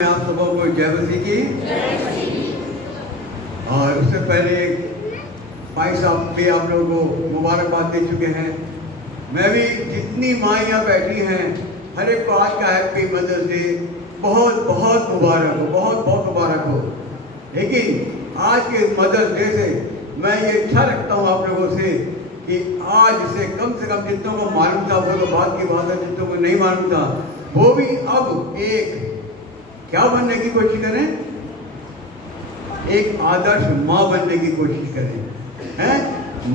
आप सबों को जय मसीह की। और उससे पहले भाई साहब भी आप लोगों को मुबारकबाद दे चुके हैं। मैं भी जितनी माइयाँ बैठी हैं हर एक को आज का हैप्पी मदर्स डे बहुत बहुत मुबारक हो, बहुत बहुत मुबारक हो। लेकिन आज के मदर्स डे से मैं ये इच्छा रखता हूँ आप लोगों से कि आज से कम जितनों को मालूम था वो तो बात की बात है, जितनों को नहीं मालूम था वो भी अब एक क्या बनने की कोशिश करें, एक आदर्श माँ बनने की कोशिश करें। हैं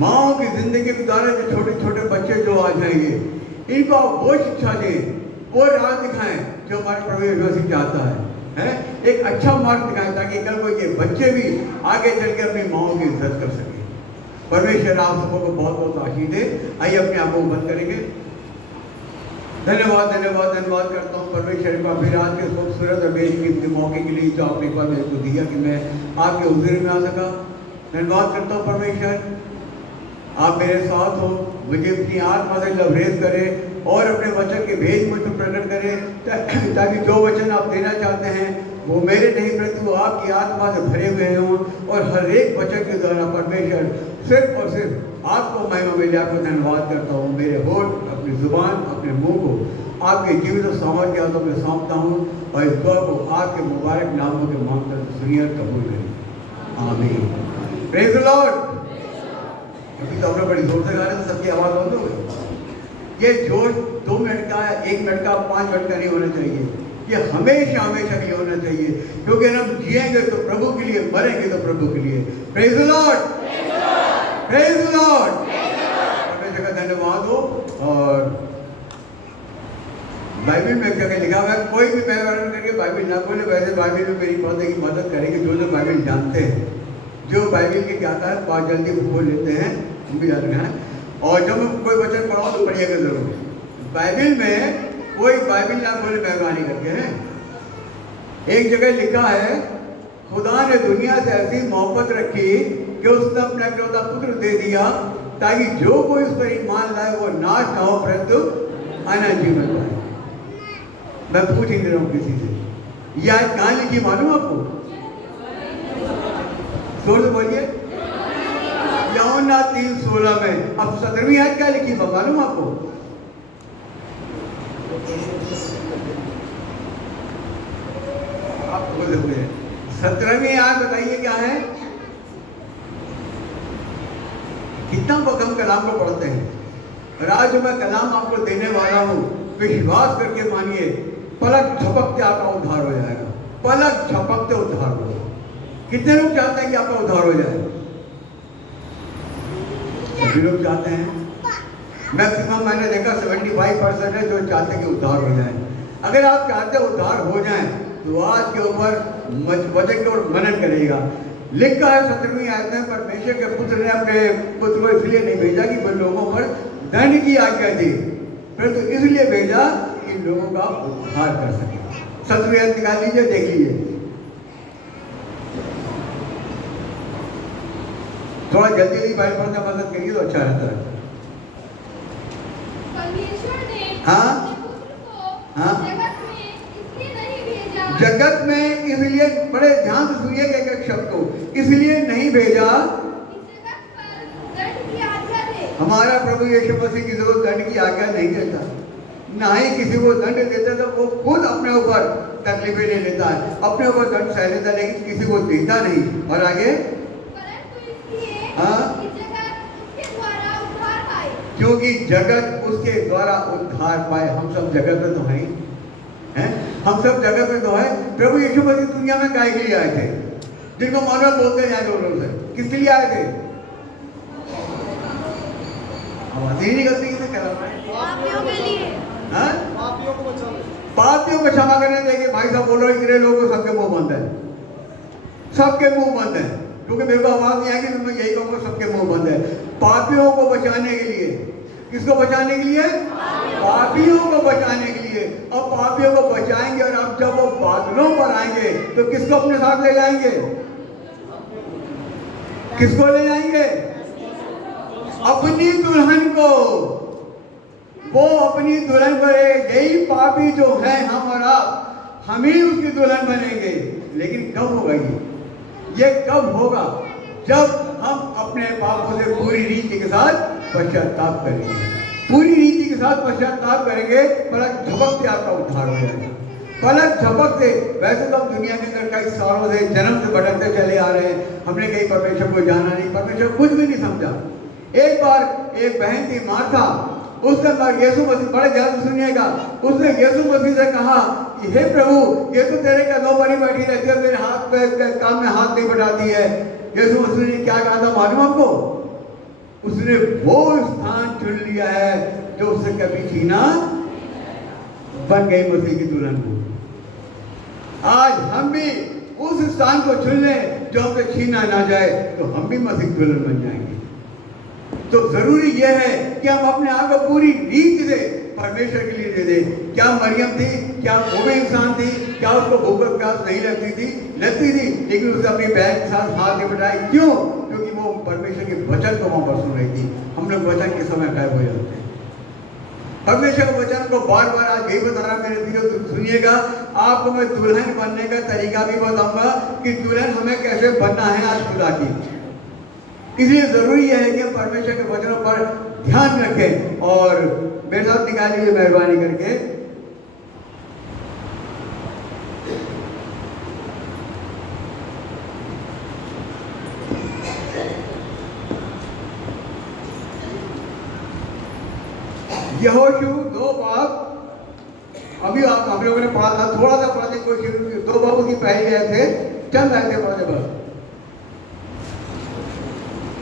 माँओं की जिंदगी गुजारे जो छोटे छोटे बच्चे जो आ जाएंगे इनको आप वो शिक्षा दें, वो राह दिखाएं जो हमारे प्रभु यीशु मसीह चाहता है। हैं एक अच्छा मार्ग दिखाएं ताकि कल को ये बच्चे भी आगे चल के अपनी माँओं की इज्जत कर सकें। परमेश्वर आप सबको बहुत बहुत आशीष दे। आइए अपने आप को बंद करेंगे। धन्यवाद धन्यवाद धन्यवाद करता हूँ परमेश्वर का फिर आज के खूबसूरत और बेशकीमती मौके के लिए जो आपने पर मेरे को दिया कि मैं आपके हुजूर में आ सका। धन्यवाद करता हूँ परमेश्वर, आप मेरे साथ हो, मुझे अपनी आत्मा से लबरेज करें और अपने वचन के भेद मुझ पर प्रकट करें ताकि जो वचन आप देना चाहते हैं वो मेरे नहीं प्रति वो आपकी आत्मा से भरे हुए हों और हर एक वचन के द्वारा परमेश्वर सिर्फ और सिर्फ आपको महिमा मिले। आपको धन्यवाद करता हूँ। मेरे होठ, अपनी जुबान, अपने मुंह को आपके जीवित और सामर्थ्य के हाथों में सौंपता हूँ और इस दुआ को आपके मुबारक नामों के मांगकर सुनिए और कबूल करें। आमीन। Praise the Lord. अभी तो हम लोग बड़ी जोर से गा रहे हैं तो सबकी आवाज़ बंद हो गई। ये जोश 2 मिनट का, 1 मिनट का, 5 मिनट का नहीं होना चाहिए। ये हमेशा हमेशा के लिए होना चाहिए क्योंकि हम जिएंगे तो प्रभु के लिए, मरेंगे तो प्रभु के लिए। Praise the Lord, praise the Lord. परमेश्वर का धन्यवाद हो। और बाइबल में एक जगह लिखा हुआ है कोई भी पैरवी करके बाइबल ना खोले, वैसे बाइबल में मेरी पढ़ने की मदद करेंगे जो जो बाइबल जानते हैं, जो बाइबल के क्या था बहुत जल्दी खोल लेते हैं, हम भी जानते हैं। और जब मैं कोई वचन पढ़ाऊँ तो पढ़िएगा जरूर। बाइबल में कोई बाइबल ना खोले मेहरबानी करके हैं। एक जगह लिखा है खुदा ने दुनिया से ऐसी मोहब्बत रखी कि उसने अपना इकलौता पुत्र दे दिया ताकि जो कोई उस पर ईमान लाए वो नाश ना हो परंतु अनंत जीवन पाए। मैं पूछ ही नहीं रहा हूँ किसी से, ये आज कहाँ लिखी मालूम आपको? जोर से बोलिए। यूहन्ना 3:16 में। अब 17वीं आयत क्या लिखी मालूम आपको? आप बोल सकते हैं 17वीं आयत बताइए क्या है? कितना हम कलाम को पढ़ते हैं और आज मैं कलाम आपको देने वाला हूँ, विश्वास करके मानिए पलक झपकते आपका उद्धार हो जाएगा। पलक झपकते उद्धार हो जाएगा। कितने लोग चाहते हैं कि आपका उद्धार हो जाए? सभी लोग चाहते हैं। मैक्सिमम मैंने देखा 75% है जो चाहते हैं कि उद्धार हो जाए। अगर आप चाहते हैं उद्धार हो जाए तो आज के ऊपर वचन के ऊपर मनन करेगा। लिखा है 17वीं आयत में परमेश्वर के पुत्र ने अपने पुत्र को इसलिए नहीं भेजा कि वो लोगों पर दंड की आज्ञा दी, परंतु इसलिए भेजा कि लोगों का उद्धार कर सके। 17वीं आयत निकाल लीजिए, देख लीजिए। थोड़ा जल्दी बाइबल पढ़ने में मदद करिए तो अच्छा रहता है। परमेश्वर ने हाँ हाँ जगत में इसलिए, बड़े ध्यान से सुनिए एक एक शब्द को, इसलिए नहीं भेजा हमारा प्रभु यीशु मसीह की जरूरत दंड की आज्ञा नहीं देता, ना ही किसी को दंड देता था। वो खुद अपने ऊपर तकलीफें ले लेता है, अपने ऊपर दंड सह लेता, लेकिन किसी को देता नहीं। और आगे हाँ क्योंकि जगत उसके द्वारा उद्धार पाए। हम सब जगत में तो हैं, हम सब जगत में तो है। प्रभु यीशु मसीह दुनिया में काहे के लिए आए थे? जिनको मानव बोलते हैं लोग से, किसके लिए आए थे? आवाज ही निकलती है पापियों को क्षमा करने देंगे। भाई साहब बोल रहे इतने लोगों को सबके मुंह बंद है, सबके मुंह बंद है, क्योंकि मेरे को आवाज नहीं आएगी तो मैं यही कहूँगा सबके मुंह बंद है। पापियों को बचाने के लिए, किसको बचाने के लिए? पापियों को बचाने के लिए। और पापियों को बचाएंगे और अब जब वो बादलों पर आएंगे तो किसको अपने साथ ले जाएंगे? किसको ले जाएंगे? अपनी दुल्हन को। वो अपनी दुल्हन को, यही पापी जो है हम और आप, हम ही उसकी दुल्हन बनेंगे। लेकिन कब होगा ये कब होगा? जब हम अपने पापों से पूरी रीति के साथ पश्चाताप करेंगे। पूरी रीति के साथ पश्चाताप करेंगे, पलक झपकते आपका उद्धार हो जाएगा। पलक झपकते। वैसे तो हम दुनिया के अंदर कई सालों से जन्म से भटकते चले आ रहे हैं, हमने कहीं परमेश्वर को जाना नहीं, परमेश्वर कुछ भी नहीं समझा। एक बार एक बहन थी मार्था, उसने यीशु मसीह, बड़े ध्यान से सुनिएगा, उसने यीशु मसीह से कहा कि हे प्रभु, ये तो तेरे कदमों पर ही बैठी रहती है, मेरे हाथ पे काम में हाथ नहीं बढ़ाती है। यीशु मसीह ने क्या कहा था मालूम आपको? उसने वो स्थान चुन लिया है जो उससे कभी छीना, बन गई मसीह की दुल्हन को। आज हम भी उस स्थान को चुन लें जो हमसे छीना ना जाए, तो हम भी मसीह की दुल्हन बन जाएंगे। तो जरूरी यह है कि हम अपने आप को पूरी रीति से परमेश्वर के लिए दे दें। क्या मरियम थी, क्या वो भी इंसान थी, क्या उसको भूख और प्यास नहीं लगती थी? लेकिन उसने अपनी बहन के साथ हाथ नहीं बढ़ाए। क्यों? क्योंकि वो परमेश्वर के वचन को वहां पर सुन रही थी। हम लोग वचन के समय गायब हो जाते हैं। परमेश्वर के वचन को बार बार आज यही बता रहा मेरे वीडियो तो सुनिएगा। आपको मैं दुल्हन बनने का तरीका भी बताऊंगा कि दुल्हन हमें कैसे बनना है आज खुदा की। इसलिए जरूरी है कि हम परमेश्वर के वचनों पर ध्यान रखें। और मेरे साथ निकालिए मेहरबानी करके यहोशू 2 बाब। अभी आप हम लोगों ने पढ़ा था, थोड़ा सा पढ़ने की कोशिश की। 2 बाबू की पहले गए थे, चंद आए थे पढ़ने बस।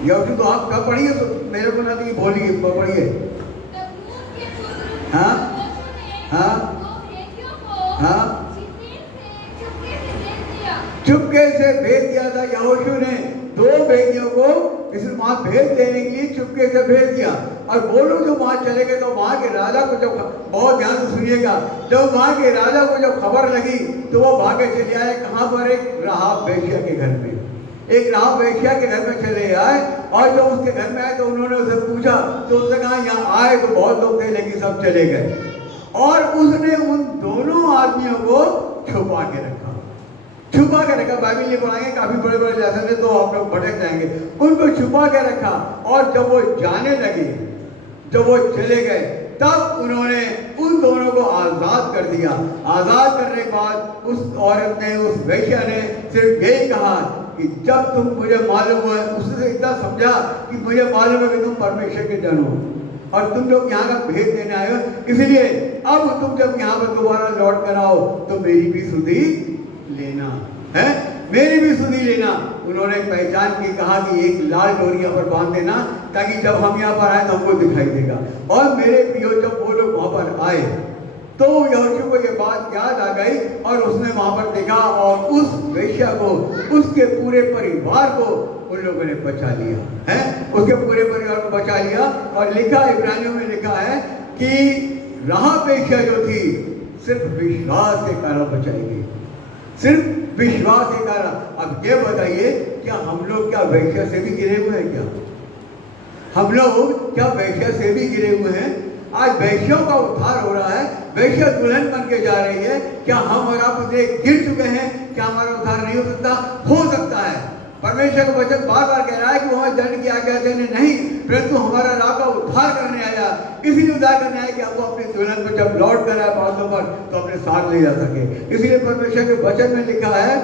यहोशू तो आप कब पढ़िए, तो मेरे को ना दी बोलिए, पढ़िए। हाँ हाँ हाँ, चुपके से भेज दिया था यहोशू ने। 2 भेदियों को इस वहां भेज देने के लिए चुपके से भेज दिया। और वो लोग जो वहां चले गए, तो वहां के राजा को जब, बहुत ध्यान से सुनिएगा, जब वहां के राजा को जब खबर लगी तो वो भागे चले आए। कहां पर? एक राहाब वेश्या के घर में। एक राहाब वेश्या के घर में चले आए। और जब उसके घर में आए तो उन्होंने उसे पूछा, तो उसने कहा यहाँ आए तो बहुत लोग थे लेकिन सब चले गए। और उसने उन दोनों आदमियों को छुपा के रखा। छुपा के रखा, बाइबल ये पढ़ाएंगे, काफी बड़े बड़े लेसन है तो आप लोग भटक जाएंगे। उनको छुपा के रखा। और जब वो जाने लगे, जब वो चले गए, तब उन्होंने उन दोनों को आजाद कर दिया। आजाद करने के बाद उस औरत ने, उस वेश्या ने सिर्फ यही कहा कि जब तुम मुझे मालूम है, उससे इतना समझा कि मुझे मालूम है कि तुम परमेश्वर के जन हो और तुम लोग यहाँ का भेद देने आए हो, इसलिए अब तुम जब यहाँ पर दोबारा लौट कर आओ तो मेरी भी सुधि लेना है, मेरी भी सुधि लेना। उन्होंने पहचान की, कहा कि एक लाल डोरी यहाँ पर बांध देना ताकि जब हम यहाँ पर आए तो हमको दिखाई देगा। और मेरे प्रियो, जब वो लोग वहाँ पर आए तो यहोशू को ये बात याद आ गई और उसने वहाँ पर देखा और उस वेश्या को, उसके पूरे परिवार को उन लोगों ने बचा लिया है। उसके पूरे परिवार को बचा लिया। और लिखा, इब्रानियों में लिखा है कि राहाब वेश्या जो थी सिर्फ विश्वास के कारण बचाई गई, सिर्फ विश्वास के कारण। अब ये बताइए, क्या हम लोग क्या वेश्या से भी गिरे हुए हैं? क्या हम लोग क्या वेश्या से भी गिरे हुए हैं? आज वैश्यों का उद्धार हो रहा है, वैश्य दुल्हन बन के जा रही है। क्या हम और आप उसे गिर चुके हैं? क्या हमारा उद्धार नहीं हो सकता? हो सकता है। परमेश्वर का वचन बार बार कह रहा है कि वो हमें दंड की आज्ञा देने नहीं, परंतु हमारा राह का उद्धार करने आया। इसीलिए उद्धार करने आया कि हमको अपनी दुल्हन को जब लौट कर आए बातों पर, तो अपने साथ ले जा सके। इसलिए परमेश्वर के वचन में लिखा है,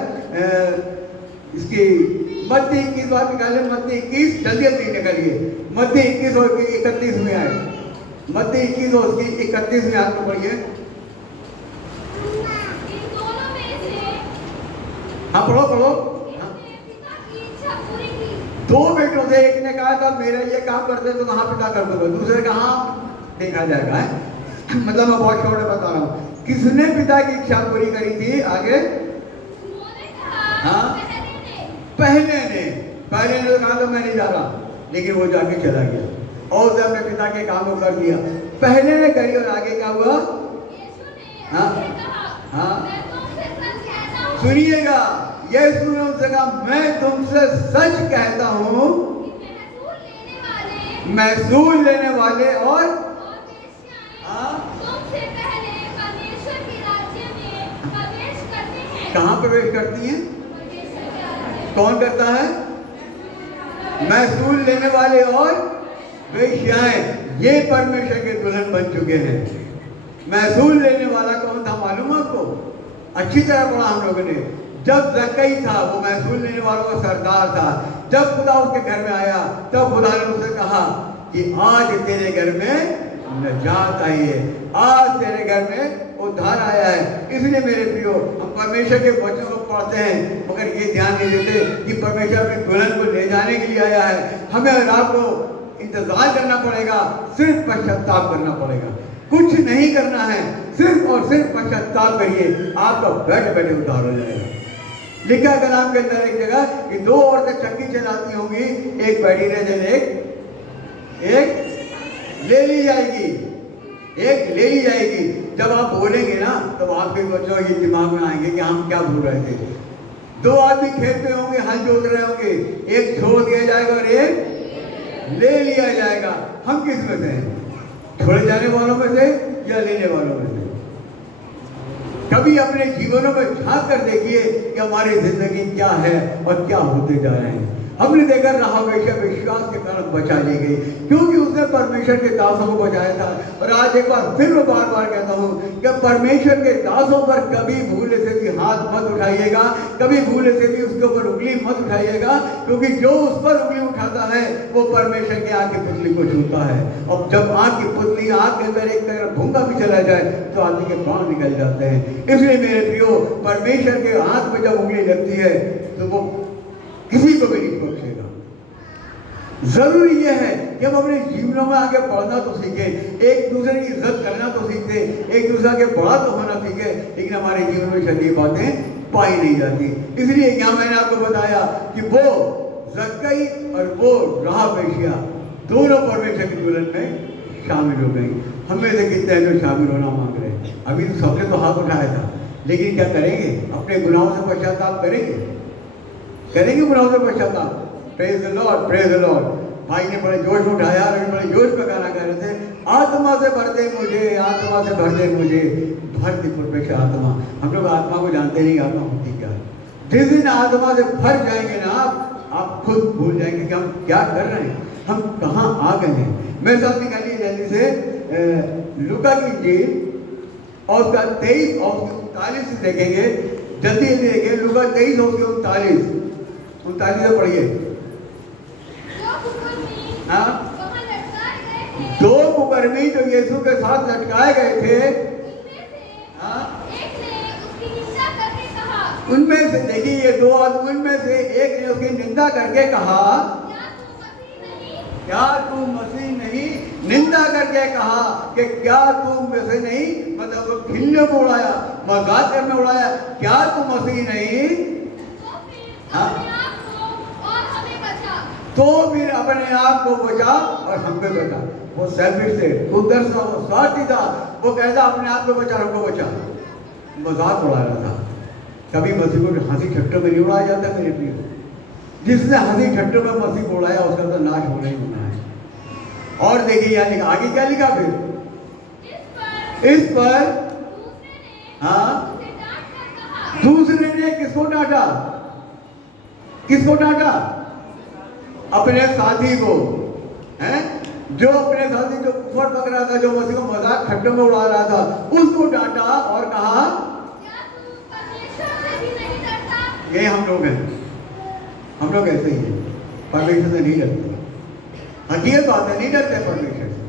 इसकी मत्ती 21 बात निकाले, मत्ती 21 जल्दी निकालिए, मत्ती 21 और 31 में आए। मत्ती 21 और उसकी 31 में आगे पढ़िए। हाँ पढ़ो पढ़ो। 2 बेटों से एक ने कहा था मेरा ये काम करते तो कहाँ पिता कर दोगे, दूसरे कहाँ देखा जाएगा है। मतलब मैं बहुत शॉर्ट में बता रहा हूँ। किसने पिता की इच्छा पूरी करी थी? आगे हाँ, पहले ने तो कहा था मैं नहीं जा रहा, लेकिन वो जाके चला गया और उसने अपने पिता के काम को कर दिया। पहले ने करी और आगे क्या हुआ? हाँ हाँ, सुनिएगा, यीशु ने उनसे कहा मैं तुमसे सच कहता हूँ, महसूल लेने वाले और तुमसे पहले परमेश्वर के राज्य में प्रवेश कहाँ प्रवेश करती हैं? कौन करता है? महसूल लेने वाले और वेश्याएं, ये परमेश्वर के दुल्हन बन चुके हैं। महसूल लेने वाला कौन था मालूम है आपको? अच्छी तरह पढ़ा हम लोगों ने। जब जक्कई था वो महसूल लेने वालों का सरदार था। जब खुदा उसके घर में आया तब खुदा ने उसे कहा कि आज तेरे घर में नजात आई है, आज तेरे घर में उद्धार आया है। इसलिए मेरे प्रियो, हम परमेश्वर के वचनों को पढ़ते हैं मगर ये ध्यान नहीं देते कि परमेश्वर अपने दुल्हन को ले जाने के लिए आया है। हमें और आपको इंतजार करना पड़ेगा, सिर्फ पश्चाताप करना पड़ेगा, कुछ नहीं करना है, सिर्फ और सिर्फ पश्चाताप करिए, आपका बैठे बैठे उद्धार हो जाएगा। लिखा कलाम के अंदर एक जगह कि दो औरतें चक्की चलाती होंगी, एक बैठी रह जाए, एक ले ली जाएगी, एक ले ली जाएगी। जब आप बोलेंगे ना तब तो आपके बच्चों ये दिमाग में आएंगे कि हम क्या भूल रहे थे। दो आदमी खेत में होंगे, हल जोत रहे होंगे, एक छोड़ दिया जाएगा और एक ले लिया जाएगा। हम किस में से हैं? छोड़े जाने वालों में से या लेने वालों में से? कभी अपने जीवनों में झांक कर देखिए कि हमारी जिंदगी क्या है और क्या होते जा रहे हैं। हमने देखा राहाब वेश्या विश्वास के कारण बचा ली गई क्योंकि उसने परमेश्वर के दासों को बचाया था। और आज एक बार फिर मैं बार बार कहता हूँ कि परमेश्वर के दासों पर कभी भूले से भी हाथ मत उठाइएगा, कभी भूले से भी उसके ऊपर उंगली मत उठाइएगा, क्योंकि जो उस पर उंगली उठाता है वो परमेश्वर के आग की पुतली को छूता है। और जब आग की पुतली आग के अंदर एक तरह भूंगा भी चला जाए तो आदमी के प्राण निकल जाते हैं। इसलिए मेरे प्रियो, परमेश्वर के हाथ में जब उंगली लगती है तो वो किसी को भी नहीं बख्शेगा। जरूरी यह है कि हम अपने जीवनों में आगे बढ़ना तो सीखे, एक दूसरे की इज्जत करना तो सीखते, एक दूसरे के बड़ा तो होना सीखे, लेकिन हमारे जीवन में शायद ये बातें पाई नहीं जाती। इसलिए यहाँ मैंने आपको बताया कि वो जक्कई और वो राहाब वेश्या दोनों परमेश्वर की दुल्हन में शामिल हो गई। हमें से कितने हैं जो शामिल होना मांग रहे हैं? अभी तो सबने तो हाथ उठाया था, लेकिन क्या करेंगे? अपने गुनाहों से पश्चाताप करेंगे? करेंगे गुनाहों से पश्चाताप? Praise the Lord, praise the Lord. भाई ने बड़े जोश में उठाया, बड़े जोश में गाना गा रहे थे, आत्मा से भर दे मुझे, आत्मा से भर दे मुझे, भर दे परमेश्वर आत्मा। हम लोग आत्मा को जानते नहीं, आत्मा होती क्या है। जिस दिन आत्मा से भर जाएंगे ना आप खुद भूल जाएंगे कि हम क्या कर रहे हैं, हम कहाँ आ गए हैं। मेरे साथ निकालिए जल्दी से लूका की इंजील और उसका 23 और 39 से देखेंगे, जल्दी जल्दी देखिए। लूका 23 और 39 से पढ़िए। हाँ, दो कुकर्मी जो यीशु के साथ लटकाए गए थे, हाँ, उनमें से देखिए ये दो आदमी, उनमें से एक ने उसकी निंदा करके कहा, क्या तू मसीह नहीं? निंदा करके कहा कि क्या तू मसीह नहीं, मतलब खिल्ले को उड़ाया, मजाक करने उड़ाया, क्या तू मसीह नहीं? हाँ, तो फिर अपने आप को बचा और हम पे बचा। वो सेल्फिश थे, उधर से वो स्वार्थी था, वो कहता अपने आप को बचा, हमको बचा, मजाक उड़ा रहा था। कभी मसीह को हंसी ठट्टों में नहीं उड़ाया जाता मेरे प्रिय। जिसने हंसी ठट्टों में मसीह को उड़ाया उसका तो नाश होना ही होना है। और देखिए यहाँ लिखा, आगे क्या लिखा फिर? इस पर हाँ, दूसरे ने किसको डांटा? किसको डांटा? अपने साथी को, हैं? जो अपने साथी जो कुफर पक रहा था, जो मसीह को मजाक ठट्टों में उड़ा रहा था, उसको डांटा और कहा, ये हम लोग हैं, हम लोग ऐसे ही हैं, परमेश्वर से नहीं डरते। हकीकत बात है, नहीं डरते परमेश्वर से।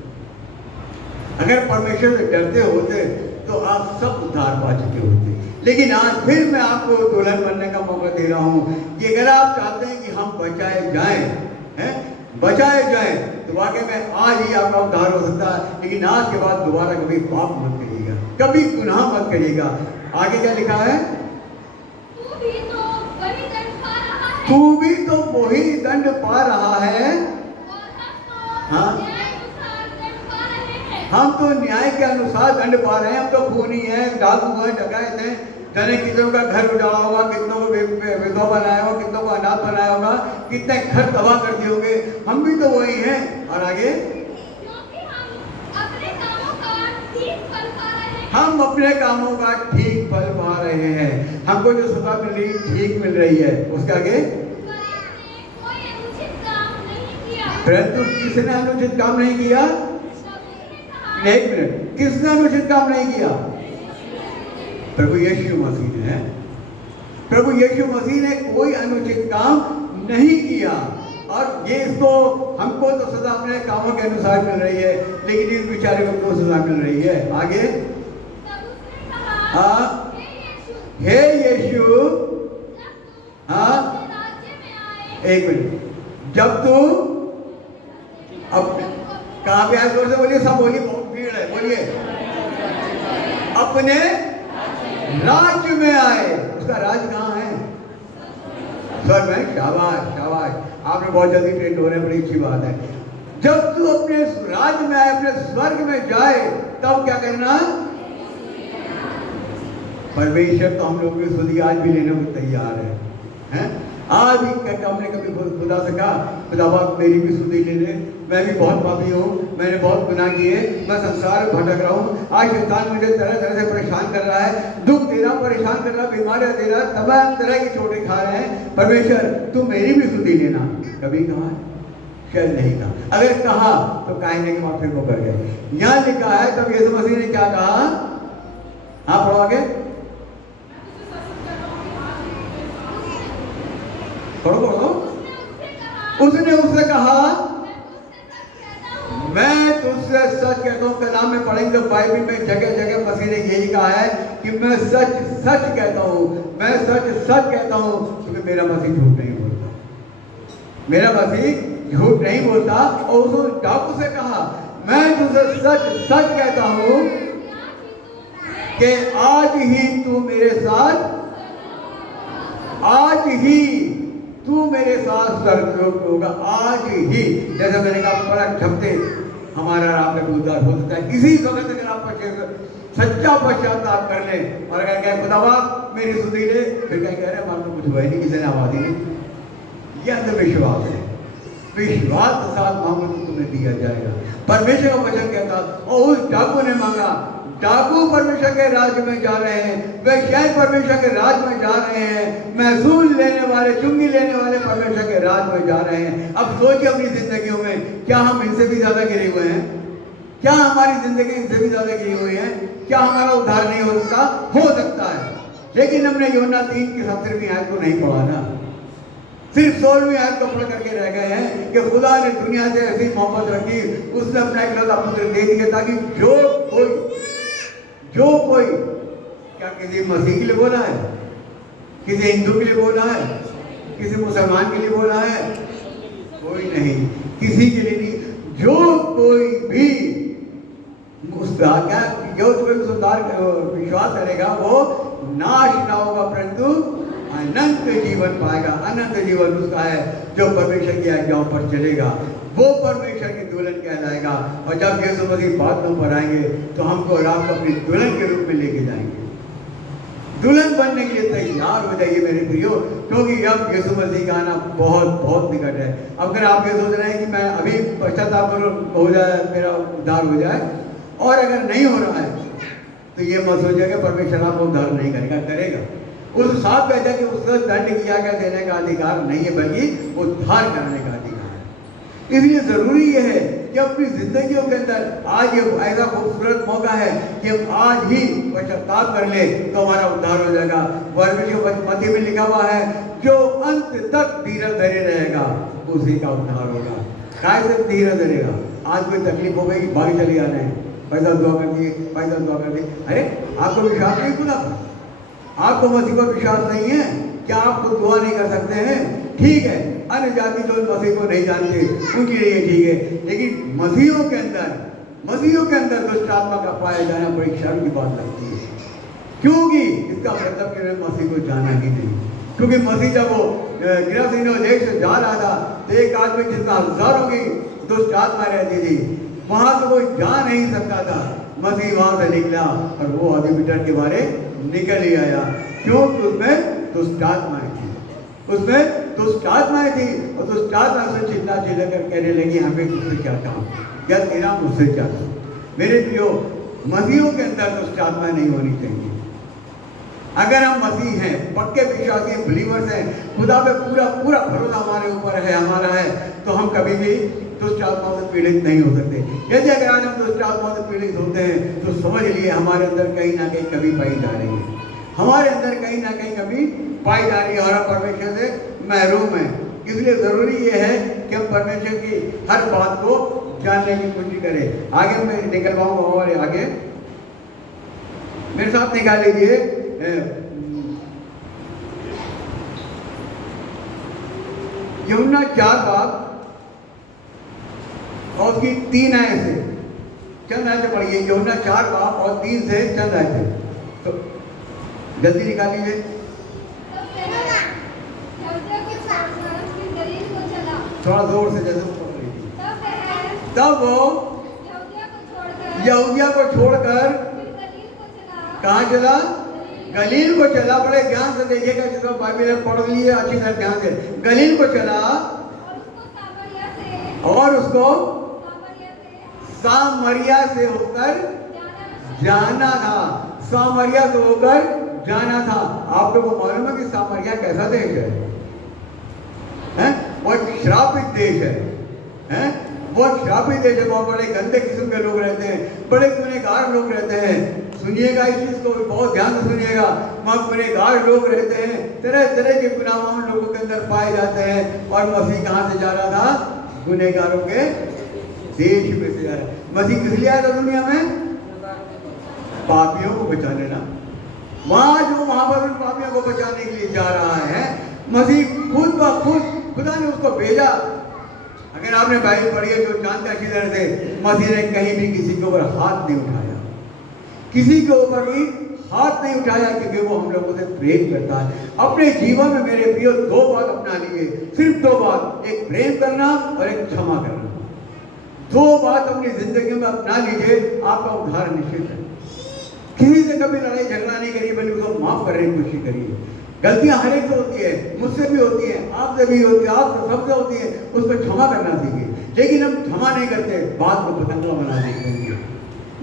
अगर परमेश्वर से डरते होते तो आप सब उद्धार पा चुके होते। लेकिन आज फिर मैं आपको दुल्हन बनने का मौका दे रहा हूं कि अगर आप चाहते हैं कि हम बचाए जाएं, हैं, बचाए जाएं, तो वाकई में आज ही आपका उद्धार हो सकता है। लेकिन आज के बाद दोबारा कभी पाप मत करिएगा, कभी गुनाह मत करिएगा। आगे क्या लिखा है? तू भी तो वही दंड पा रहा है। हाँ, हम तो न्याय के अनुसार दंड पा रहे हैं। हम तो खूनी हैं, डाकू हैं, डकैत हैं, जाने कितनों का घर उजाड़ा होगा, कितनों को विधवा बनाया होगा, कितनों को अनाथ बनाया होगा, कितने घर तबाह कर दिए होंगे। हम भी तो वही हैं। और आगे, क्योंकि हम अपने कामों का ठीक फल पा रहे हम अपने कामों का ठीक फल पा रहे हैं, हमको जो सजा मिल रही ठीक मिल रही है। उसके आगे कोई अनुचित काम नहीं किया। परंतु किसने अनुचित काम नहीं किया? एक मिनट, किसने अनुचित काम नहीं किया? प्रभु यीशु मसीह ने। प्रभु यीशु मसीह ने कोई अनुचित काम नहीं किया। और ये इसको हमको तो सजा अपने कामों के अनुसार मिल रही है, लेकिन इस बेचारे को तो सजा मिल रही है। आगे हाँ, हे यीशु, हाँ एक मिनट, जब तू अब कहाँ पे आए? जोर से बोलिए, सब बोलिए, बहुत भीड़ है, बोलिए। अपने राज्य में आए। उसका राज कहाँ है? स्वर्ग में। शाबाश शाबाश, आपने बहुत जल्दी ट्रेन हो रहे हैं, बड़ी अच्छी बात है। जब तू अपने राज्य में आए, अपने स्वर्ग में जाए, तब क्या करना? परमेश्वर तो हम लोग की स्तुति आज भी लेने को तैयार है। आज भी हमने कभी खुदा से कहा, खुदा बाप मेरी भी स्तुति ले ले, मैं भी बहुत पापी हूँ, मैंने बहुत गुनाह किए, मैं संसार में भटक रहा हूँ, आज शैतान मुझे तरह तरह से परेशान कर रहा है, दुख दे रहा, परेशान कर रहा, बीमारियां दे रहा, तमाम तरह की चोटें खा रहे हैं। परमेश्वर तू मेरी भी स्तुति लेना। कभी कहा? शायद नहीं कहा। अगर कहा तो कहने के बाद फिर वो कर गए। यहाँ लिखा है तब यीशु मसीह ने क्या कहा? हाँ पढ़ो आगे, पढ़ो पढ़ो। उसने उससे कहा, मैं तुझसे सच कहता हूँ। कलाम में पढ़ेंगे बाइबल में जगह जगह मसीह ने यही कहा है कि मैं सच सच कहता हूँ, मैं सच सच कहता हूँ, क्योंकि मेरा मसीह झूठ नहीं बोलता, मेरा मसीह झूठ नहीं बोलता। और उसने डाकू से कहा, मैं तुझसे सच सच कहता हूँ कि आज ही तू मेरे साथ, आज ही तू मेरे साथ स्वर्गलोक होगा। आज ही, जैसे मैंने कहा, बड़ा झपटे हमारा राम का उद्धार हो सकता है इसी वक्त अगर आप सच्चा पश्चाताप कर ले और अगर कहे खुदा बाप मेरी स्तुति ले, फिर क्या कह रहे हैं, हमारे तो कुछ हुआ ही नहीं, किसी ने आवाज ही नहीं। यह तो विश्वास है, विश्वास के साथ मांगो तो तुम्हें दिया जाएगा। परमेश्वर का वचन कहता, और उस डाकू ने मांगा। डाकू परमेश्वर के राज्य में जा रहे हैं, वे शायद परमेश्वर के राज्य में जा रहे हैं, महसूल लेने वाले, चुंगी लेने वाले परमेश्वर के राज्य में जा रहे हैं। अब सोचिए अपनी जिंदगियों में, क्या हम इनसे भी ज्यादा गिरे हुए हैं? क्या हमारी जिंदगी इनसे भी ज्यादा गिरी हुई है? क्या हमारा उद्धार नहीं हो सकता? हो सकता है, लेकिन हमने यूहन्ना 3 की 17वीं आयत को नहीं पढ़ा ना, सिर्फ 16वीं आयत को पढ़ करके रह गए हैं कि खुदा ने दुनिया से ऐसी मोहब्बत रखी, उसने अपना इकलौता पुत्र दे दिया ताकि जो कोई क्या किसी मसीह के लिए बोला है, किसी हिंदू के लिए बोला है, किसी मुसलमान के लिए बोला है? कोई नहीं, किसी के लिए नहीं। जो कोई भी विश्वास करेगा वो नाश ना होगा परंतु अनंत जीवन पाएगा। अनंत जीवन उसका है जो परमेश्वर की आज्ञाओं पर चलेगा, वो परमेश्वर की दुल्हन कहलाएगा। और जब यीशु मसीह बादलों पर आएंगे तो हमको रात को अपनी दुल्हन के रूप में लेके जाएंगे। दुल्हन बनने के लिए तैयार हो जाइए मेरे प्रियो, क्योंकि अब यीशु मसीह का आना बहुत बहुत निकट है। अगर आप ये सोच रहे हैं कि मैं अभी पश्चाताप हो जाए, मेरा उद्धार हो जाए, और अगर नहीं हो रहा है तो ये मत सोचिएगा परमेश्वर आपको उद्धार नहीं करेगा, करेगा। उस साफ कहता है कि उसका दंड किया क्या देने का अधिकार नहीं है, बल्कि उद्धार करने का अधिकार है। इसलिए जरूरी यह है कि अपनी जिंदगियों के अंदर आज ये ऐसा खूबसूरत मौका है कि हम आज ही पश्चाताप कर ले तो हमारा उद्धार हो जाएगा। मत्ती में लिखा हुआ है, जो अंत तक धीरज धरे रहेगा उसी का उद्धार होगा। कैसे धीरज धरेगा? आज कोई तकलीफ हो गई, भाग चले जाने हैं, पैसा दुआ कर दिए, पैसा दुआ कर दिए। अरे आपको विश्वास नहीं खुदा पर, आपको मसीह पर विश्वास नहीं है, क्या आप खुद दुआ नहीं कर सकते हैं? ठीक है, अन्य जाति जो मसीह को नहीं जानते उनके लिए ठीक है, लेकिन मसीहों के अंदर दुष्ट आत्मा का पाया जाना बड़ी शर्म की बात लगती है। क्योंकि इसका मतलब कि मसीह को जाना ही नहीं, क्योंकि मसीह जब वो गिरासीनो देश से जा रहा था तो एक आदमी जिसका हजारों की दुष्ट आत्मा रहती थी, वहां से कोई जा नहीं सकता था। मसीह वहां से निकला और वो आदमी मीटर के बारे निकल ही आया, क्योंकि उसमें दुष्ट आत्माएं थी, उसमें दुष्ट आत्माएं थी। और दुष्ट आत्मा से चिल्ला चिल्ला कर कहने लगी, हमें तुझसे क्या काम, या तेरा मुझसे क्या काम। मेरे प्रियो, मसीहों के अंदर दुष्ट आत्मा नहीं होनी चाहिए। अगर हम मसीह हैं, पक्के विश्वासी हैं, बिलीवर्स हैं, खुदा पे पूरा पूरा भरोसा हमारे ऊपर है, हमारा है, तो हम कभी भी दुष्ट आत्माओं से पीड़ित नहीं हो सकते। यदि अगर आज हम दुष्ट आत्माओं से पीड़ित होते हैं तो समझ लिए हमारे अंदर कहीं ना कहीं कमी पाई जा रही है, हमारे अंदर कहीं ना कहीं कमी पाई जा रही है और हम परमेश्वर से महरूम हैं। इसलिए जरूरी ये है कि हम परमेश्वर की हर बात को जानने की कोशिश करें। आगे मैं निकल पाऊंगा और आगे मेरे साथ निकाल लीजिए यूहन्ना 4 बाब और उसकी 3 आयत से चंद आयतें पढ़िए। यूहन्ना 4 बाब और 3 से चंद आयतें, तो जल्दी निकाल लीजिए। थोड़ा जोर से जैसे तब वो यहूदिया को छोड़कर कहाँ चला? गलील को चला। बड़े ध्यान से देखिएगा, जितना बाइबल पढ़ लिए अच्छी तरह ध्यान से। गलील को चला और उसको सामरिया से होकर जाना था। सामरिया से होकर जाना था। आप लोगों को मालूम है कि सामरिया कैसा देश है? वो श्रापित देश है, वो श्रापित देश है। बहुत बड़े गंदे किस्म के लोग रहते हैं, बड़े गुनहगार लोग रहते हैं। सुनिएगा इस चीज को बहुत ध्यान से सुनिएगा। वहाँ गुनहगार लोग रहते हैं, तरह तरह के गुनाह उन लोगों के अंदर पाए जाते हैं। और मसीह कहाँ से जा रहा था? गुनहगारों के देश में से जा रहा है। मसीह किस लिए आया था दुनिया में? पापियों को बचाने ना। वहाँ पर उन पापियों को बचाने के लिए जा रहा है। मसीह खुद ब खुद खुदा ने उसको भेजा। अगर आपने बाइबल पढ़ी है, जो जानता अच्छी तरह से, मसीह ने कहीं भी किसी के ऊपर हाथ नहीं उठाया, किसी के ऊपर भी हाथ नहीं उठाया, क्योंकि वो हम लोगों से प्रेम करता है। अपने जीवन में मेरे प्रियो 2 बात अपना लीजिए, सिर्फ 2 बात, एक प्रेम करना और एक क्षमा करना। 2 बात अपनी जिंदगी में अपना लीजिए, आपका उद्धार निश्चित है। किसी से कभी लड़ाई झगड़ा नहीं करिए, बल्कि उसको माफ करने की कोशिश करिए। गलतियां हर एक से होती है, मुझसे भी होती है, आपसे भी होती है, आपसे सबसे होती है। उसको क्षमा करना सीखिए। लेकिन हम क्षमा नहीं करते, बात को पतंगा बना देते हैं,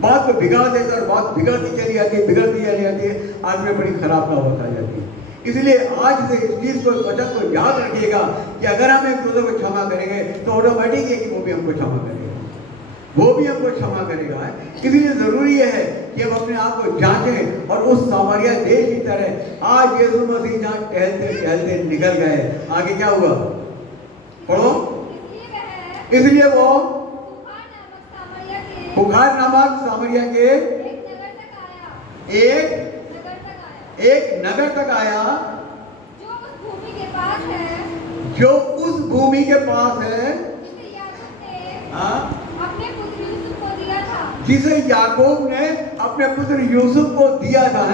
बात को बिगाड़ देते हैं और बात बिगड़ती चली जाती है, बिगड़ती चली जाती है, आज में बड़ी खराब ना होता जाती है। इसलिए आज से इस चीज को, वचन को याद रखिएगा कि अगर हम एक दूसरे को क्षमा करेंगे तो ऑटोमेटिक है कि वो भी हमको क्षमा करेगा, वो भी हमको क्षमा करेगा। इसलिए जरूरी है कि हम अपने आप को जांचें और उस सामरिया देश की तरह आज यीशु मसीह जहाँ टहलते टहलते निकल गए, आगे क्या हुआ? पढ़ो। इसलिए वो बुखार नामक सामरिया के एक नगर तक आया, जो उस भूमि के पास है, जिसे याकूब ने अपने पुत्र यूसुफ को दिया था।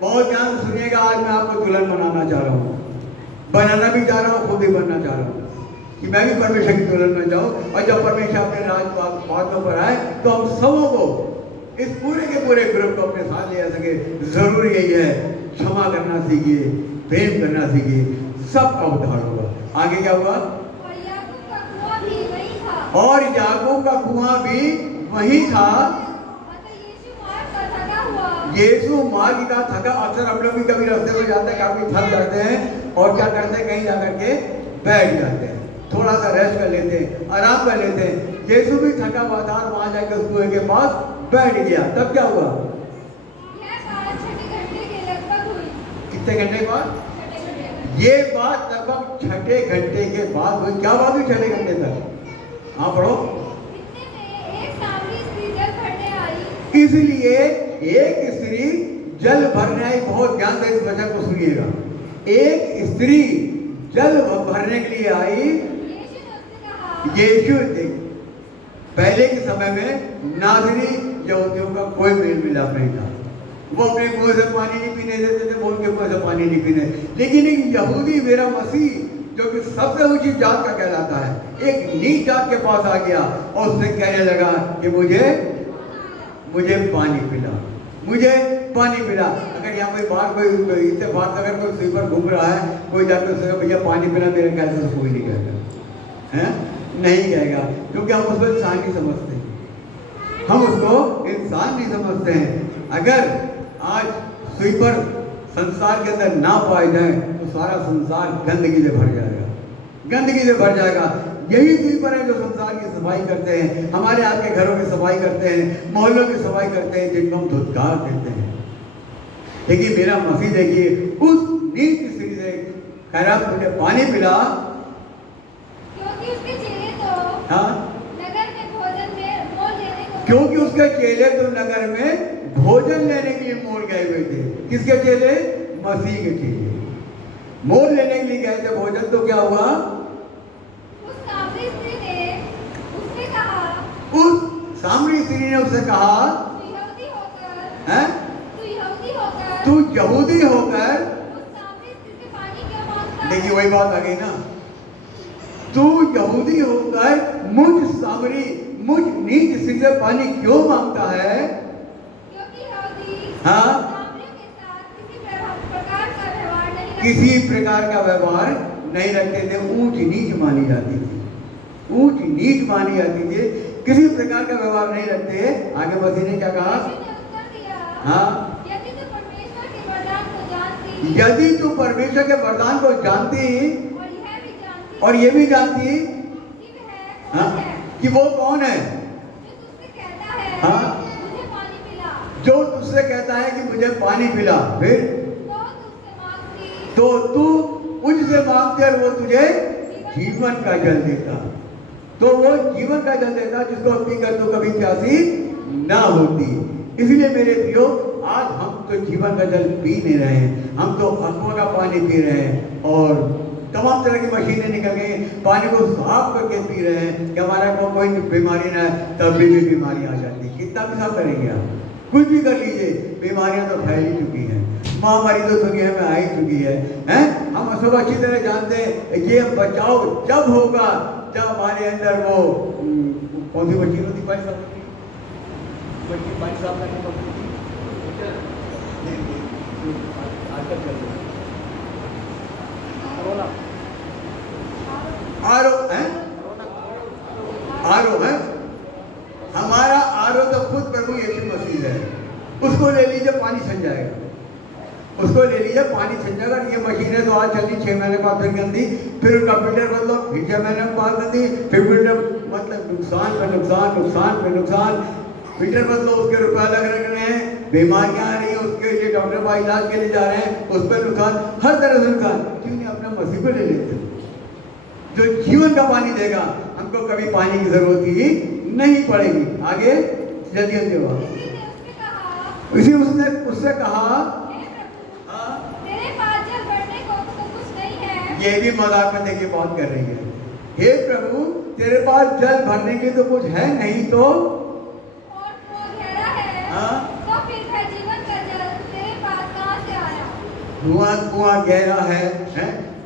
बहुत ध्यान से सुनिएगा। आज मैं आपको दुल्हन बनाना चाह रहा हूँ, बनाना भी चाह रहा हूँ, खुद ही बनना चाह रहा हूँ कि मैं भी परमेश्वर की दुल्हन बन जाऊँ। और जब परमेश्वर अपने बातों पर आए तो हम सबों को, इस पूरे के पूरे ग्रुप को अपने साथ ले आ सके। जरूरी यही है, क्षमा करना सीखिए, प्रेम करना सीखिए, सबका उद्धार होगा। आगे क्या हुआ? और याकूब का कुआं भी वही था। यीशु मार्ग का थका। अक्सर हम लोग भी कभी रास्ते में जाते हैं, काफी थक जाते हैं और क्या करते हैं, कहीं जाकर के बैठ जाते हैं, थोड़ा सा रेस्ट कर लेते हैं, आराम कर लेते हैं। यीशु भी थका हुआ था और वहां जाकर उस कुएं के पास बैठ गया। तब क्या हुआ? कितने घंटे के बाद? ये बात लगभग 6ठे घंटे के बाद हुई। क्या बात हुई 6ठे घंटे तक? हाँ पढ़ो। इसलिए एक स्त्री जल भरने आई। बहुत ध्यान से इस वचन को सुनिएगा। एक स्त्री जल भरने के लिए आई। यीशु पहले के समय में नाज़री यहूदियों का कोई मेल मिलाप नहीं था। वो अपने कुएं से पानी नहीं पीने देते थे, वो उनके कुएं से पानी नहीं पीने। लेकिन एक यहूदी, मेरा मसीह, जो कि सबसे ऊंची जात का कहलाता है, एक नीच जात के पास आ गया और उससे कहने लगा कि मुझे पानी पिला, मुझे पानी पिला। अगर यहाँ कोई बाहर कोई इत्तेफाक अगर कोई स्वीपर घूम रहा है, कोई जाकर उससे भैया पानी पिला, मेरे ख्याल से कोई नहीं कहेगा, हैं? नहीं कहेगा, क्योंकि हम उसको इंसान ही समझते हैं। हम उसको इंसान नहीं समझते हैं। अगर आज स्वीपर संसार के अंदर ना पाए जाए तो सारा संसार गंदगी से भर जाएगा, गंदगी से भर जाएगा। यही स्वीपर है जो संसार की सफाई करते हैं, हमारे आपके घरों की सफाई करते हैं, मोहल्लों की सफाई करते हैं, जिनको हम धुतकार देते हैं। लेकिन मेरा मसीह देखिए उस नीच स्त्री से कह रहा मुझे पानी पिला, क्योंकि उसके चेले तो हाँ नगर में भोजन में मोल लेने को क्योंकि उसके चेले तो नगर में भोजन लेने के लिए मोल गए हुए थे। किसके चेले? मसीह के चेले मोल लेने के लिए गए थे भोजन। तो क्या हुआ? उस सामरी स्त्री ने उससे कहा, उस सामरी स्त्री ने उससे कहा, तू यहूदी होकर हैं? तू यहूदी होकर तू यहूदी होकर उस सामरी स्त्री से पानी क्यों मांगता है? देखिए वही बात आ गई ना, तू यहूदी होकर मुझ नीच स्त्री से पानी क्यों मांगता है? क्योंकि यहूदी हाँ सामरियों के साथ प्रकार का व्यवहार नहीं रखते। किसी प्रकार का व्यवहार नहीं रखते थे, ऊंच नीच मानी जाती थी, ऊंच नीच मानी जाती थी, किसी प्रकार का व्यवहार नहीं रखते। आगे मसीह ने क्या कहा? यीशु ने उत्तर दिया, हाँ यदि तू परमेश्वर के वरदान को जानती यदि तू परमेश्वर के वरदान को जानती और यह भी जानती और ये भी जानती कि वह हाँ कौन है कि वो कौन है जो तुझसे कहता है हाँ? मुझे पानी पिला, जो तुझसे कहता है कि मुझे पानी पिला, फिर तो तुझसे मांगती तो तू मुझसे मांगते और वो तुझे जीवन का जल देता। तो वो जीवन का जल देता जिसको पीकर तो कभी प्यासी ना होती। इसलिए मेरे प्रियो आज हम तो जीवन का जल पी नहीं रहे हैं, हम तो अक्वा का पानी पी रहे हैं और तमाम तरह की मशीनें निकल गई, पानी को साफ करके पी रहे हैं कि हमारा को कोई बीमारी ना है, तब भी बीमारी आ जाती है। कितना भी साफ करेंगे आप, कुछ भी कर लीजिए, बीमारियां तो फैल ही चुकी हैं, महामारी तो दुनिया में आ ही चुकी है, हैं? हम सब अच्छी तरह जानते हैं ये बचाव जब होगा जब हमारे अंदर वो कौन सी मशीन होती पानी साफ करने की, मशीन पानी साफ करने की आजकल चल रही है आरो है, आरो है हमारा, आरो तो खुद प्रभु यीशु मसीह है। उसको ले लीजिए पानी छन जाएगा, उसको ले लीजिए पानी छन जाएगा। ये मशीनें तो आज चलती 6 महीने बाद फिर गंदी, फिर उनका फिल्टर बदलो, फिर 6 महीने बाद गंदी, फिर फिल्टर मतलब नुकसान पे नुकसान, नुकसान पे नुकसान। फिल्टर बदलो, उसके रुपए अलग लग रहे हैं, बीमारियां आ रही हैं, उसके लिए डॉक्टर का इलाज के लिए जा रहे हैं, उस पर नुकसान, हर तरह से नुकसान। क्यों नहीं अपना मसीह को ले लेते जो जीवन का पानी देगा, हमको कभी पानी की जरूरत ही नहीं पड़ेगी। आगे जल्दी जल्दी हुआ इसी उसने उससे कहा, हाँ तेरे पास जल भरने को तो कुछ नहीं है, ये भी मजाक में देखिए बात कर रही है, हे प्रभु तेरे पास जल भरने के लिए तो कुछ है नहीं, तो और कुआं गहरा है, हाँ तो फिर वह जीवन का जल तेरे पास कहाँ से आया? कुआं गहरा है,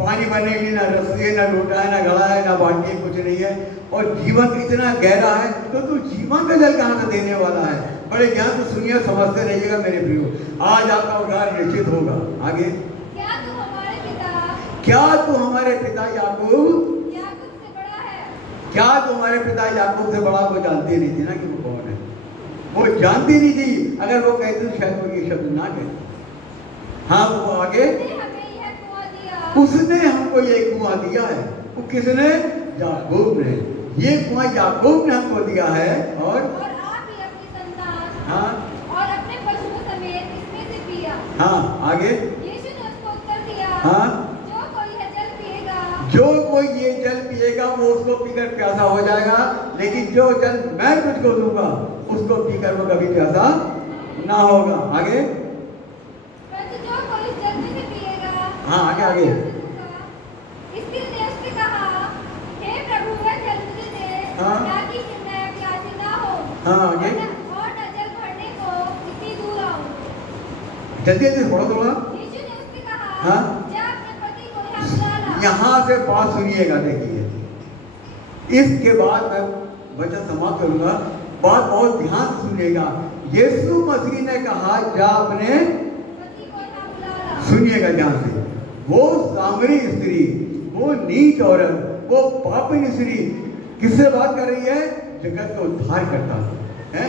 पानी भरने के लिए ना रस्सी है, ना लोटा है, ना घड़ा है, ना बाल्टी है, कुछ नहीं है, और जीवन इतना गहरा है तो तू जीवन का जल कहाँ से देने वाला है? बड़े ज्ञान से सुनिए, समझते रहिएगा मेरे प्रियो, आज आपका उद्धार निश्चित होगा। आगे क्या तू हमारे पिता याकूब से बड़ा है? क्या तुम्हारे पिता याकूब से बड़ा? वो जानती नहीं थी ना कि वो कौन है, वो जानती नहीं थी। अगर वो कहते तो शायद वो ये शब्द ना कहते। हाँ वो आगे, उसने हमको ये कुआं दिया है। वो किसने? याकूब ने। ये कुआं याकूब ने हमको दिया है और आप भी अपनी संतान हाँ और अपने पशुओं समेत इसमें से पिया। हाँ आगे, यीशु ने उसको उत्तर दिया, हाँ जो कोई यह जल पिएगा, जो कोई ये जल पिएगा वो उसको पीकर प्यासा हो जाएगा, लेकिन जो जल मैं तुझको दूंगा उसको पीकर वो कभी प्यासा ना होगा। आगे, परंतु जो कोई इस जल में से पिएगा, हाँ आगे आगे, इसलिए ने उससे कहा, हे प्रभु वह जल मुझे दे, हाँ। ताकि मैं प्यासी ना हो, हाँ आगे, और न जल भरने को इतनी दूर आऊं। जल्दी जल्दी थोड़ा थोड़ा, यीशु ने उससे कहा, हाँ। जा अपने पति को यहाँ बुला ला। यहाँ से बात सुनिएगा, देखिए इसके बाद मैं वचन समाप्त करूंगा, बात बहुत ध्यान से सुनिएगा। यीशु मसीह ने कहा जा अपने पति को यहाँ बुला ला। सुनिएगा ध्यान से, वो सामरी स्त्री, वो नीच औरत, वो पापिन स्त्री किससे बात कर रही है? जगत का उद्धार करता है।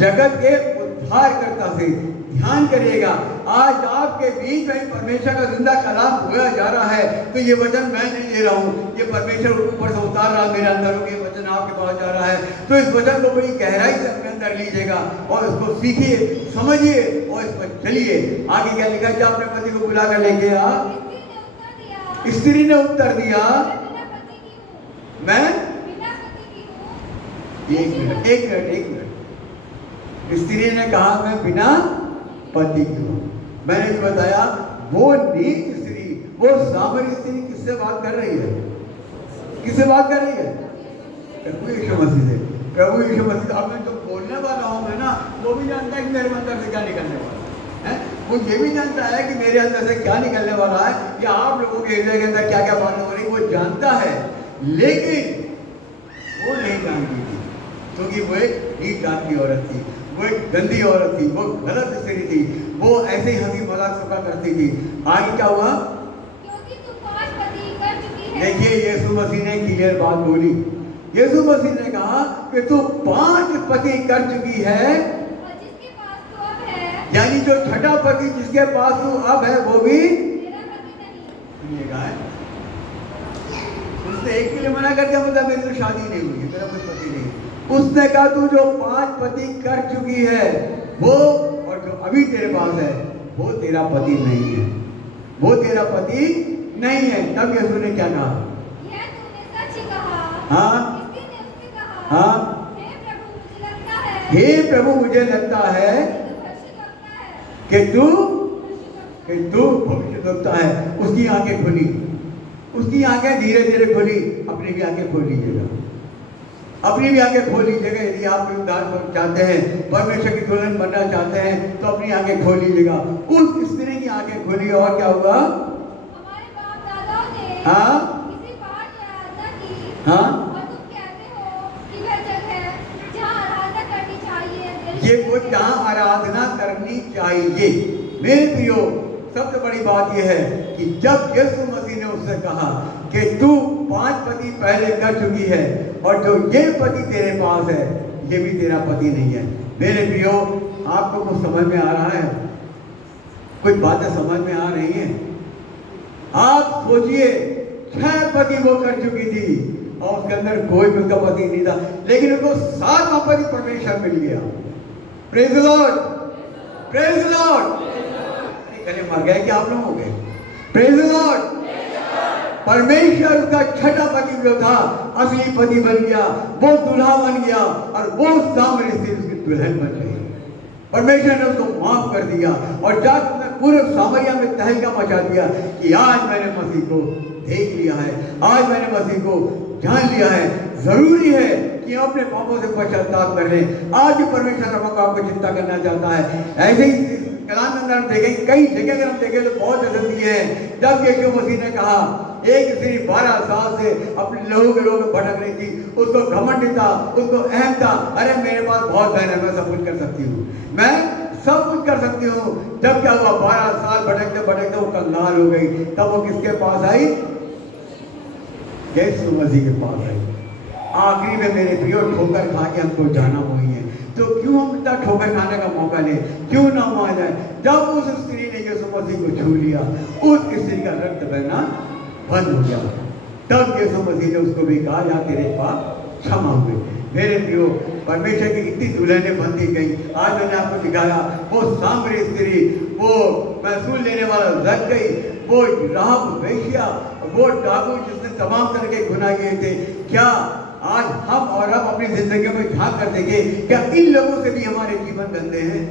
जगत के उद्धारकर्ता से ध्यान करिएगा। आज आपके बीच में परमेश्वर का जिंदा कलाम होया जा रहा है, तो ये वचन मैं नहीं दे रहा हूँ, ये परमेश्वर ऊपर से उतार रहा है मेरे अंदर, ये वचन आपके पास जा रहा है। तो इस वचन को बड़ी गहराई से अपने अंदर लीजिएगा और इसको सीखिए, समझिए और इस पर चलिए। आगे क्या लिखा है? जब अपने पति को बुला कर लेके आ, स्त्री ने उत्तर दिया, मैं एक मिनट। स्त्री ने कहा मैं बिना पति की हूँ। मैंने भी बताया वो नीच स्त्री, वो सामरी स्त्री किससे बात कर रही है? किससे बात कर रही है? प्रभु यीशु मसीह से। प्रभु यीशु मसीह। अब मैं जो बोलने वाला हूँ मैं ना, वो भी जानता है कि मेरे अंदर से क्या निकलने वाला है। वो ये भी जानता है कि मेरे अंदर से क्या निकलने वाला है, या आप लोगों के हृदय के अंदर क्या क्या बातें हो रही, वो जानता है। लेकिन वो नहीं जानती थी, क्योंकि वो एक नीच जात की औरत थी, वो एक गंदी औरत थी, वो गलत स्त्री थी, वो ऐसे ही हंसी मजाक सबका करती थी। आगे क्या हुआ? क्योंकि तू 5 पति कर चुकी है। देखिए यीशु मसीह ने क्लियर बात बोली। यीशु मसीह ने कहा कि तू 5 पति कर चुकी है, और जिसके पास तू अब है, यानी जो छठा पति जिसके पास तू अब है वो भी तेरा पति नहीं। सुनिएगा, उसने एक के लिए मना कर दिया, मतलब मेरी तो शादी नहीं हुई है, मेरा कोई पति नहीं। उसने कहा तू जो 5 पति कर चुकी है वो, और जो अभी तेरे पास है वो तेरा पति नहीं है, वो तेरा पति नहीं है। तब यीशु ने क्या कहा? यह तूने सच ही कहा। हाँ। स्त्री ने उससे कहा, हाँ। हे प्रभु मुझे लगता है, हे प्रभु मुझे लगता है कि तू भविष्यद्वक्ता है। उसकी आंखें खुली, उसकी आंखें धीरे धीरे खुली। अपनी भी आंखें खोल लीजिएगा, अपनी भी आंखें खोल लीजिएगा। यदि आप उद्धार चाहते हैं, परमेश्वर की दुल्हन बनना चाहते हैं, तो अपनी आंखें खोल लीजिएगा। उस स्त्री की आंखें खोली और क्या हुआ? हमारे बाप दादाओं ने हाँ किसी पहाड़ की आराधना की, हाँ, और तुम कहते हो कि वह जगह है जहाँ आराधना करनी चाहिए। ये वो जहाँ आराधना करनी चाहिए। मेरे प्रियो, सबसे बड़ी बात यह है कि जब यीशु मसीह ने उससे कहा कि तू 5 पति पहले कर चुकी है, और जो ये पति तेरे पास है ये भी तेरा पति नहीं है। मेरे प्रियो, आपको कुछ समझ में आ रहा है? कुछ बातें समझ में आ रही हैं? आप सोचिए, 6 पति वो कर चुकी थी और उसके अंदर कोई भी उसका पति नहीं था, लेकिन उसको 7वां पति परमेश्वर मिल गया। Praise the Lord, praise the Lord. गले मर गए क्या आप लोग हो गए? Praise the Lord. परमेश्वर उसका छठा पति जो था असली पति बन गया, वो दूल्हा बन गया, और वो सामने से उसकी दुल्हन बन गई। परमेश्वर ने उसको माफ कर दिया, और जाकर पूरे सामरिया में तहलका मचा दिया कि आज मैंने मसीह को देख लिया है, आज मैंने मसीह को जान लिया है। जरूरी है कि अपने पापों से पश्चाताप कर लें। आज भी परमेश्वर आपको चिंता करना चाहता है। ऐसे ही कलाम में अंदर देखें, कई जगह अगर हम देखें तो बहुत जगह दी है। जब यीशु मसीह ने कहा, एक स्त्री 12 साल से अपने लहू के रोग में भटक रही थी, उसको घमंड था, उसको अहम था, अरे मेरे पास बहुत धन है, मैं सब कुछ कर सकती हूँ, मैं सब कुछ कर सकती हूँ। जब क्या हुआ? 12 साल भटकते भटकते वो कंगाल हो गई। तब वो किसके पास आई? यीशु मसीह के पास आई। आखिरी में मेरे प्रियो, ठोकर खा के हमको जाना हुई है, तो क्यों हम इतना ठोकर खाने का मौका लें? क्यों ना हम आ जाए? जब उस स्त्री ने यीशु मसीह को छू लिया, उस स्त्री का रक्त बहना बंद हो गया। तब यीशु मसीह ने उसको भी कहा, जा तेरे पाप क्षमा हुए। मेरे प्रियो, परमेश्वर की इतनी दुल्हनें बनती गई। आज मैंने आपको दिखाया वो सामरी स्त्री, वो महसूल लेने वाला लग गई, वो राहब वेश्या, वो डाकू जिसने तमाम तरह के गुनाह किए थे। क्या आज हम और अब अपनी जिंदगी में झांक कर देंगे, क्या इन लोगों से भी हमारे जीवन गंदे हैं?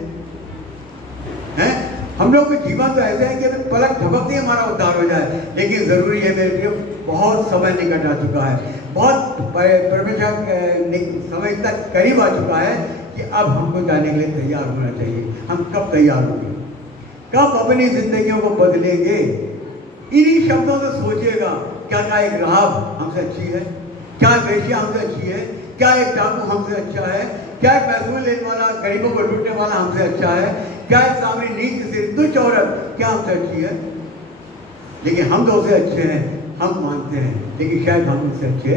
हम लोग के जीवन तो ऐसे है कि पलक झपकते ही हमारा उद्धार हो जाए, लेकिन जरूरी है मेरे प्रियो, बहुत समय निकट आ चुका है, बहुत परमेश्वर समय इतना करीब आ चुका है कि अब हमको जाने के लिए तैयार होना चाहिए। हम कब तैयार होंगे? कब अपनी जिंदगियों को बदलेंगे? इन्हीं शब्दों से सोचिएगा। क्या एक राहब हमसे अच्छी है? क्या वेश्या हमसे अच्छी है? क्या एक डाकू हमसे अच्छा है? क्या एक महसूल लेने वाला, गरीबों को लूटने वाला हमसे अच्छा है? क्या एक सामने नीच से तुच्छ औरत क्या हमसे अच्छी है? लेकिन हम तो उससे अच्छे हैं, हम मानते हैं, लेकिन शायद हम उससे अच्छे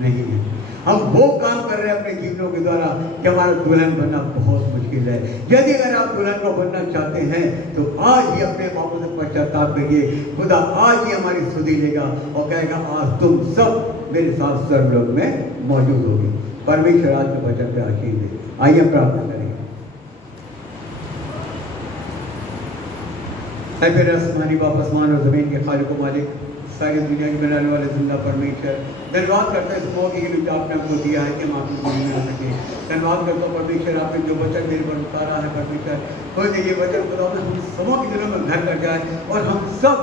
नहीं हैं। हम वो काम कर रहे हैं अपने जीवनों के द्वारा कि हमारा दुल्हन बनना बहुत मुश्किल है। यदि अगर आप दुल्हन को बनना चाहते हैं तो आज ही अपने पापों से पश्चाताप करिए। खुदा आज ही हमारी सुधि लेगा और कहेगा आज तुम सब मेरे साथ स्वर्गलोक में मौजूद होगी। परमेश्वर आज के वचन पे आशीष दे। आइए प्रार्थना करेंगे। ऐ फिर आसमानी बाप, आसमान और जमीन के खालिक व मालिक, सारी दुनिया की बनाने वाले जिंदा परमेश्वर, धन्यवाद करते हैं इस मौके के लिए आपने हमको दिया है कि हम आपकी दुनिया में आ सके। धन्यवाद करता हूँ परमेश्वर, आपने जो वचन मेरे पर उतारा है परमेश्वर, कोई ये वचन खुदा हम सबों के दिलों में घर कर जाए और हम सब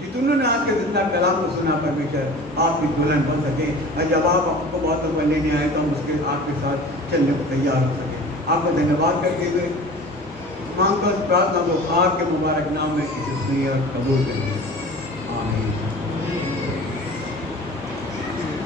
जितनों ने आपके जिंदा कलाम को सुना परमेश्वर, आपकी दुल्हन बन सके और जब आप आपको बातों पर लेने आए तो हम उसके आपके साथ चलने को तैयार हो सके। आपका धन्यवाद करते हुए मांगता प्रार्थना को आपके मुबारक नाम में इसे सुनिए और कबूल करिए। आमीन।